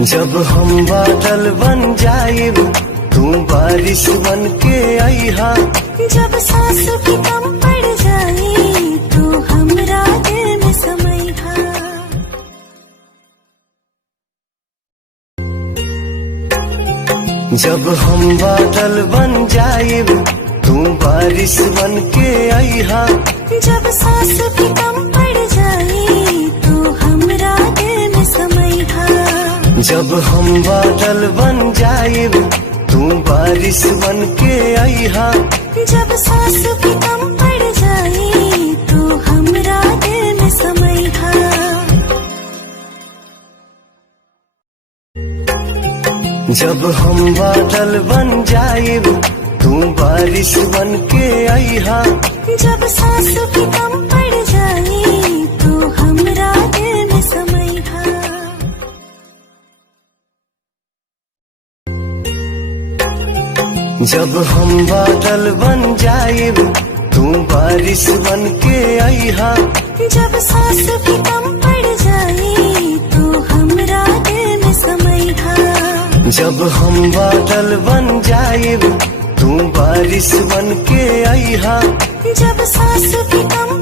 जब हम बादल बन जाइब तू बारिश बन के आईहा। जब सांस भी कम पड़ जाए तू हमरा दिल में समैहा। जब हम बादल बन जाइब तू बारिश बन के आईहा। जब सांस भी कम पड़ जाए तू हमरा दिल में समैहा। जब हम बादल बन जाइब तू बारिश बन के आईहा। जब सांस भी कम पड़ जाए तू हमरा दिल में समैहा। जब हम बादल बन जाइब तू बारिश बन के आईहा। जब सांस भी कम पड़ जाए तू हमरा दिल में समैहा। जब हम बादल बन जाइब तू बारिश बन के आईहा। जब सांस भी कम पड़ जाए तू हमरा दिल में समैहा। जब हम बादल बन जाइब तू बारिश बन के आईहा। जब सांस भी कम